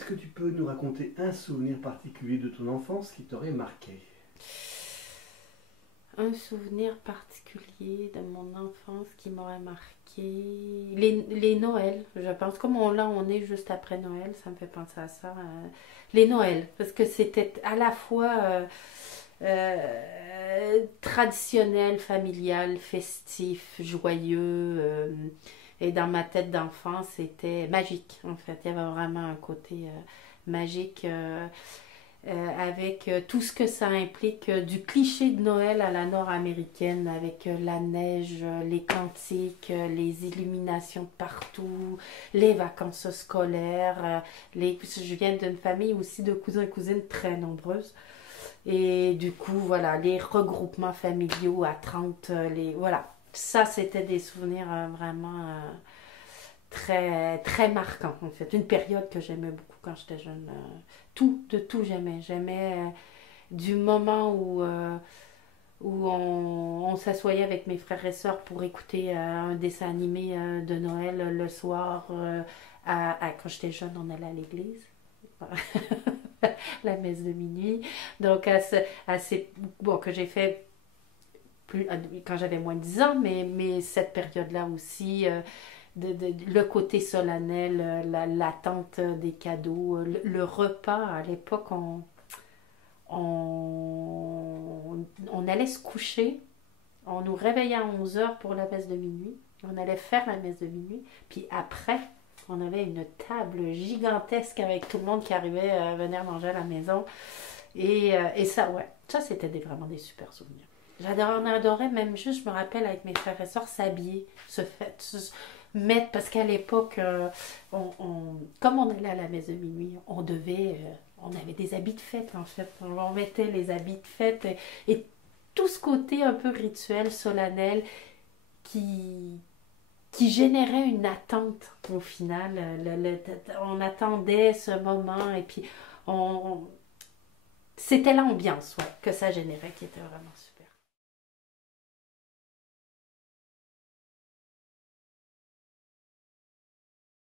Est-ce que tu peux nous raconter un souvenir particulier de ton enfance qui t'aurait marqué? Un souvenir particulier de mon enfance qui m'aurait marqué. Les Noëls, je pense. Comme on est juste après Noël, ça me fait penser à ça. Les Noëls, parce que c'était à la fois traditionnel, familial, festif, joyeux. Et dans ma tête d'enfant, c'était magique, en fait. Il y avait vraiment un côté magique. Avec tout ce que ça implique, du cliché de Noël à la nord-américaine, avec la neige, les cantiques, les illuminations de partout, les vacances scolaires. Je viens d'une famille aussi de cousins et cousines très nombreuses. Et du coup, voilà, les regroupements familiaux à 30 voilà. Ça, c'était des souvenirs vraiment très, très marquants, en fait. Une période que j'aimais beaucoup quand j'étais jeune. De tout j'aimais. J'aimais du moment où on s'assoyait avec mes frères et sœurs pour écouter un dessin animé de Noël le soir. Quand j'étais jeune, on allait à l'église. La messe de minuit. Donc, bon, que j'ai fait plus, quand j'avais moins de 10 ans, mais cette période-là aussi, le côté solennel, l'attente des cadeaux, le repas. À l'époque, on allait se coucher, on nous réveillait à 11 heures pour la messe de minuit, on allait faire la messe de minuit, puis après, on avait une table gigantesque avec tout le monde qui arrivait à venir manger à la maison. Et ça, ouais, ça c'était vraiment des super souvenirs. On adorait même juste, je me rappelle, avec mes frères et sœurs, s'habiller, mettre, parce qu'à l'époque, comme on allait à la messe de minuit, on avait des habits de fête en fait. On mettait les habits de fête et tout ce côté un peu rituel, solennel, qui, qui générait une attente au final. On attendait ce moment et puis on, c'était l'ambiance, ouais, que ça générait qui était vraiment super.